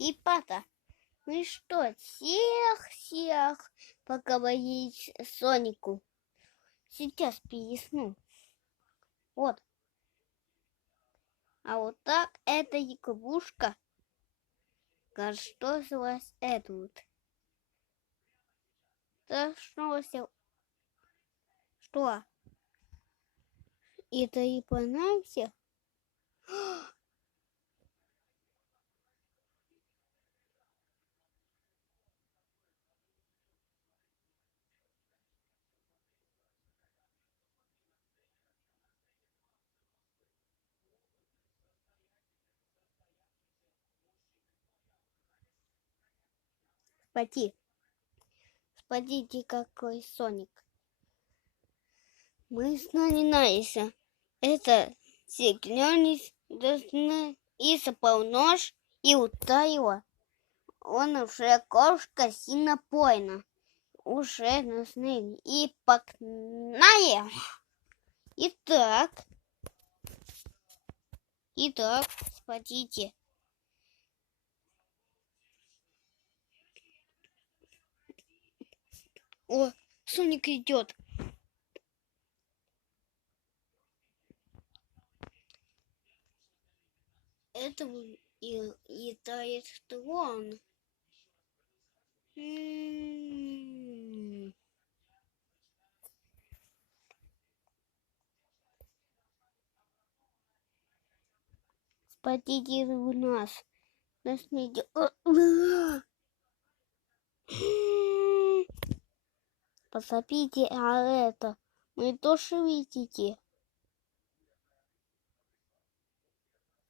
и Пата. Ну что, всех поговорить Сонику. Сейчас пересну. Вот. А вот так эта игрушка. Что звалось это вот? Да что? Что? Это и понравился? Смотрите, какой Соник. Мы с нами Найса. Это зеленый должны и заполнешь, и утаила. Он уже кошка синопойна. Уже нужны и погнаем. Итак, смотрите. О, Соник идет. Это и тает трон. Спасите у нас. Нас не идет. Посмотрите, а это. Мы тоже видите.